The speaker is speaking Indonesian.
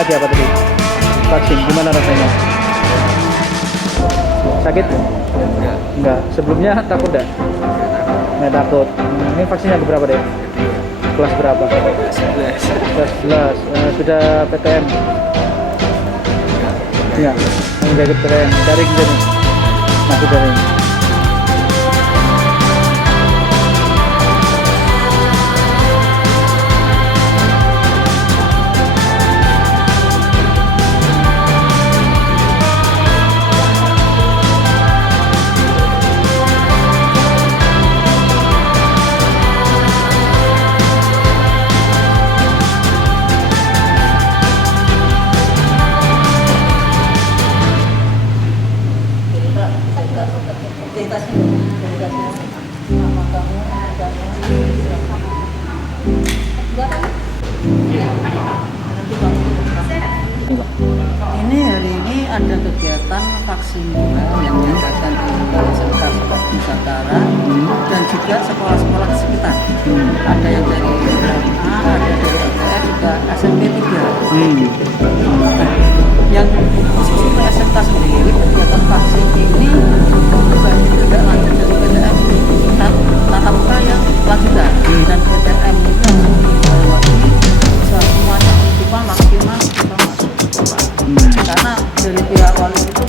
lagi apa tadi? Vaksin, gimana rasanya? Sakit? Enggak. Sebelumnya takut enggak? Nggak takut. Ini vaksinnya berapa deh? Kelas berapa? Kelas 11. Sudah PTM? Enggak. Enggak ikut PTM. Daring jadi? Masih daring. Ini hari ini ada kegiatan vaksin yang diadakan di SMK Sekolah Nusantara dan juga sekolah-sekolah di sekitar. Ada yang dari SMA, ada dari LTS, juga SMP 3. Yang khusus untuk SMK sendiri, kegiatan vaksin ini bukannya tidak lanjut dari PTM tatap muka yang lanjutan dan PTM itu langsung dievaluasi semuanya penutupan maksimal kita masuk sekolah. Karena dari pihak wali itu